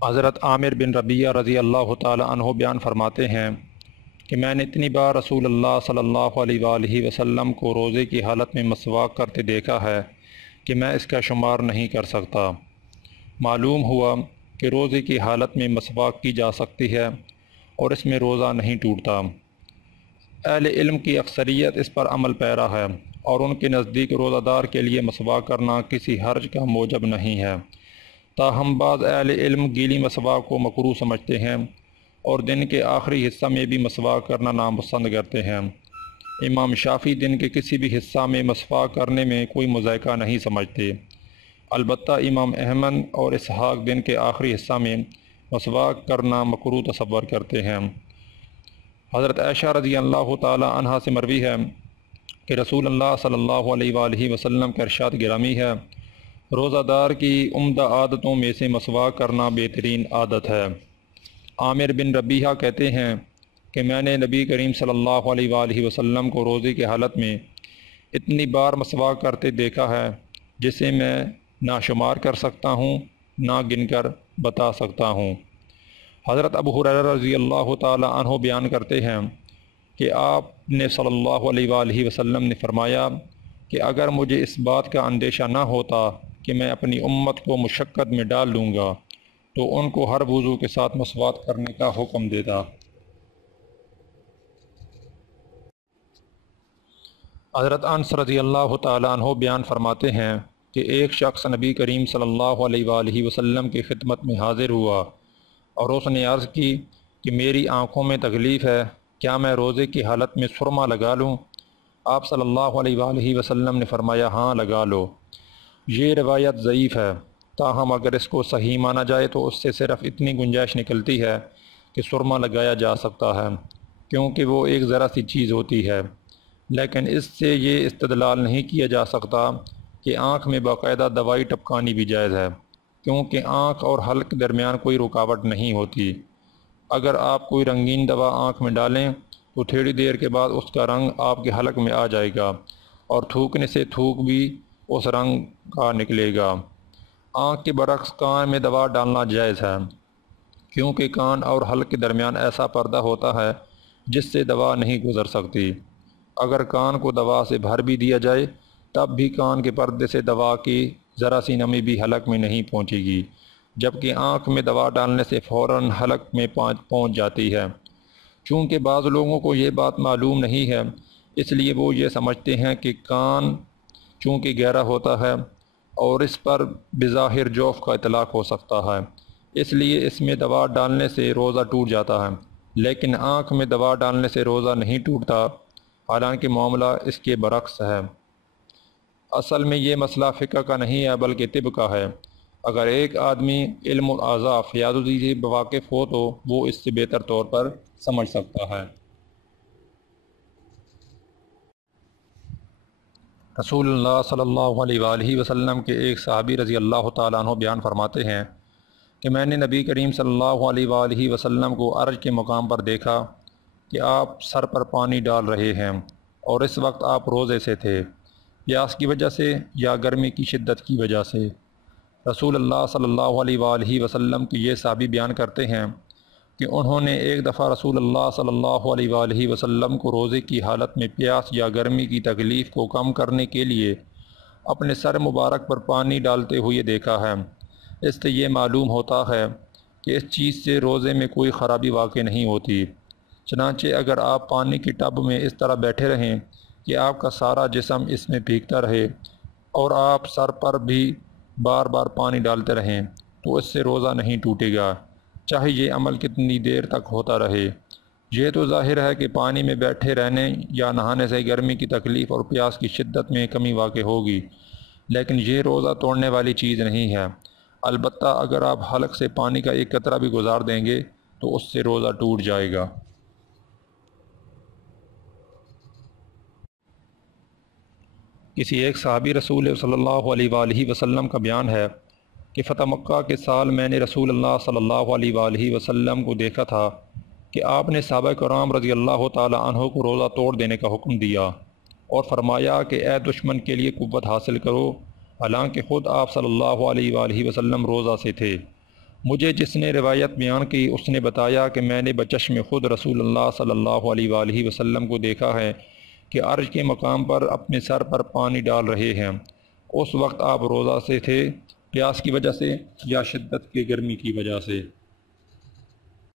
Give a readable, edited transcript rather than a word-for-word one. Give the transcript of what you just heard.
حضرت عامر بن ربیعہ رضی اللہ تعالی عنہ بیان فرماتے ہیں کہ میں نے اتنی بار رسول اللہ صلی اللہ علیہ وآلہ وسلم کو روزے کی حالت میں مسواک کرتے دیکھا ہے کہ میں اس کا شمار نہیں کر سکتا۔ معلوم ہوا کہ روزے کی حالت میں مسواک کی جا سکتی ہے اور اس میں روزہ نہیں ٹوٹتا۔ اہل علم کی اکثریت اس پر عمل پیرا ہے اور ان کے نزدیک روزہ دار کے لیے مسواک کرنا کسی حرج کا موجب نہیں ہے، تاہم بعض اہل علم گیلی مسواک کو مکروہ سمجھتے ہیں اور دن کے آخری حصہ میں بھی مسواک کرنا ناپسند کرتے ہیں۔ امام شافعی دن کے کسی بھی حصہ میں مسواک کرنے میں کوئی مذائقہ نہیں سمجھتے، البتہ امام احمد اور اسحاق دن کے آخری حصہ میں مسواک کرنا مکروہ تصور کرتے ہیں۔ حضرت عائشہ رضی اللہ تعالی عنہا سے مروی ہے کہ رسول اللہ صلی اللہ علیہ وآلہ وسلم کا ارشاد گرامی ہے، روزہ دار کی عمدہ عادتوں میں سے مسواک کرنا بہترین عادت ہے۔ عامر بن ربیعہ کہتے ہیں کہ میں نے نبی کریم صلی اللہ علیہ وآلہ وسلم کو روزے کی حالت میں اتنی بار مسواک کرتے دیکھا ہے جسے میں نہ شمار کر سکتا ہوں نہ گن کر بتا سکتا ہوں۔ حضرت ابو ہریرہ رضی اللہ تعالی عنہ بیان کرتے ہیں کہ آپ نے صلی اللہ علیہ وآلہ وسلم نے فرمایا کہ اگر مجھے اس بات کا اندیشہ نہ ہوتا کہ میں اپنی امت کو مشقت میں ڈال دوں گا تو ان کو ہر وضو کے ساتھ مسواک کرنے کا حکم دیتا۔ حضرت انس رضی اللہ تعالی عنہ بیان فرماتے ہیں کہ ایک شخص نبی کریم صلی اللہ علیہ وآلہ وسلم کی خدمت میں حاضر ہوا اور اس نے عرض کی کہ میری آنکھوں میں تکلیف ہے، کیا میں روزے کی حالت میں سرما لگا لوں؟ آپ صلی اللہ علیہ وآلہ وسلم نے فرمایا ہاں لگا لو۔ یہ روایت ضعیف ہے، تاہم اگر اس کو صحیح مانا جائے تو اس سے صرف اتنی گنجائش نکلتی ہے کہ سرما لگایا جا سکتا ہے کیونکہ وہ ایک ذرا سی چیز ہوتی ہے، لیکن اس سے یہ استدلال نہیں کیا جا سکتا کہ آنکھ میں باقاعدہ دوائی ٹپکانی بھی جائز ہے، کیونکہ آنکھ اور حلق کے درمیان کوئی رکاوٹ نہیں ہوتی۔ اگر آپ کوئی رنگین دوا آنکھ میں ڈالیں تو تھوڑی دیر کے بعد اس کا رنگ آپ کے حلق میں آ جائے گا اور تھوکنے سے تھوک بھی اس رنگ کا نکلے گا۔ آنکھ کے برعکس کان میں دوا ڈالنا جائز ہے، کیونکہ کان اور حلق کے درمیان ایسا پردہ ہوتا ہے جس سے دوا نہیں گزر سکتی۔ اگر کان کو دوا سے بھر بھی دیا جائے تب بھی کان کے پردے سے دوا کی ذرا سی نمی بھی حلق میں نہیں پہنچے گی، جبکہ آنکھ میں دوا ڈالنے سے فوراً حلق میں پہنچ جاتی ہے۔ چونکہ بعض لوگوں کو یہ بات معلوم نہیں ہے، اس لیے وہ یہ سمجھتے ہیں کہ کان چونکہ گہرا ہوتا ہے اور اس پر بظاہر جوف کا اطلاق ہو سکتا ہے، اس لیے اس میں دوا ڈالنے سے روزہ ٹوٹ جاتا ہے، لیکن آنکھ میں دوا ڈالنے سے روزہ نہیں ٹوٹتا، حالانکہ معاملہ اس کے برعکس ہے۔ اصل میں یہ مسئلہ فقہ کا نہیں ہے بلکہ طب کا ہے۔ اگر ایک آدمی علم الاعضاء فیاضی سے واقف ہو تو وہ اس سے بہتر طور پر سمجھ سکتا ہے۔ رسول اللہ صلی اللہ علیہ وآلہ وسلم کے ایک صحابی رضی اللہ تعالیٰ عنہ بیان فرماتے ہیں کہ میں نے نبی کریم صلی اللہ علیہ وآلہ وسلم کو عرج کے مقام پر دیکھا کہ آپ سر پر پانی ڈال رہے ہیں اور اس وقت آپ روزے سے تھے، پیاس کی وجہ سے یا گرمی کی شدت کی وجہ سے۔ رسول اللہ صلی اللہ علیہ وآلہ وسلم کی یہ صحابی بیان کرتے ہیں کہ انہوں نے ایک دفعہ رسول اللہ صلی اللہ علیہ وآلہ وسلم کو روزے کی حالت میں پیاس یا گرمی کی تکلیف کو کم کرنے کے لیے اپنے سر مبارک پر پانی ڈالتے ہوئے دیکھا ہے۔ اس سے یہ معلوم ہوتا ہے کہ اس چیز سے روزے میں کوئی خرابی واقع نہیں ہوتی۔ چنانچہ اگر آپ پانی کی ٹب میں اس طرح بیٹھے رہیں کہ آپ کا سارا جسم اس میں بھیگتا رہے اور آپ سر پر بھی بار بار پانی ڈالتے رہیں تو اس سے روزہ نہیں ٹوٹے گا، چاہے یہ عمل کتنی دیر تک ہوتا رہے۔ یہ تو ظاہر ہے کہ پانی میں بیٹھے رہنے یا نہانے سے گرمی کی تکلیف اور پیاس کی شدت میں کمی واقع ہوگی، لیکن یہ روزہ توڑنے والی چیز نہیں ہے۔ البتہ اگر آپ حلق سے پانی کا ایک قطرہ بھی گزار دیں گے تو اس سے روزہ ٹوٹ جائے گا۔ کسی ایک صحابی رسول صلی اللہ علیہ وآلہ وسلم کا بیان ہے کہ فتح مکہ کے سال میں نے رسول اللہ صلی اللہ علیہ وآلہ وسلم کو دیکھا تھا کہ آپ نے صحابہ کرام رضی اللہ تعالی عنہ کو روزہ توڑ دینے کا حکم دیا اور فرمایا کہ اے دشمن کے لیے قوت حاصل کرو، حالانکہ خود آپ صلی اللہ علیہ وآلہ وسلم روزہ سے تھے۔ مجھے جس نے روایت بیان کی اس نے بتایا کہ میں نے بچشم خود رسول اللہ صلی اللہ علیہ وآلہ وسلم کو دیکھا ہے کہ عرش کے مقام پر اپنے سر پر پانی ڈال رہے ہیں۔ اس وقت آپ روزہ سے تھے، پیاس کی وجہ سے یا شدت کی گرمی کی وجہ سے۔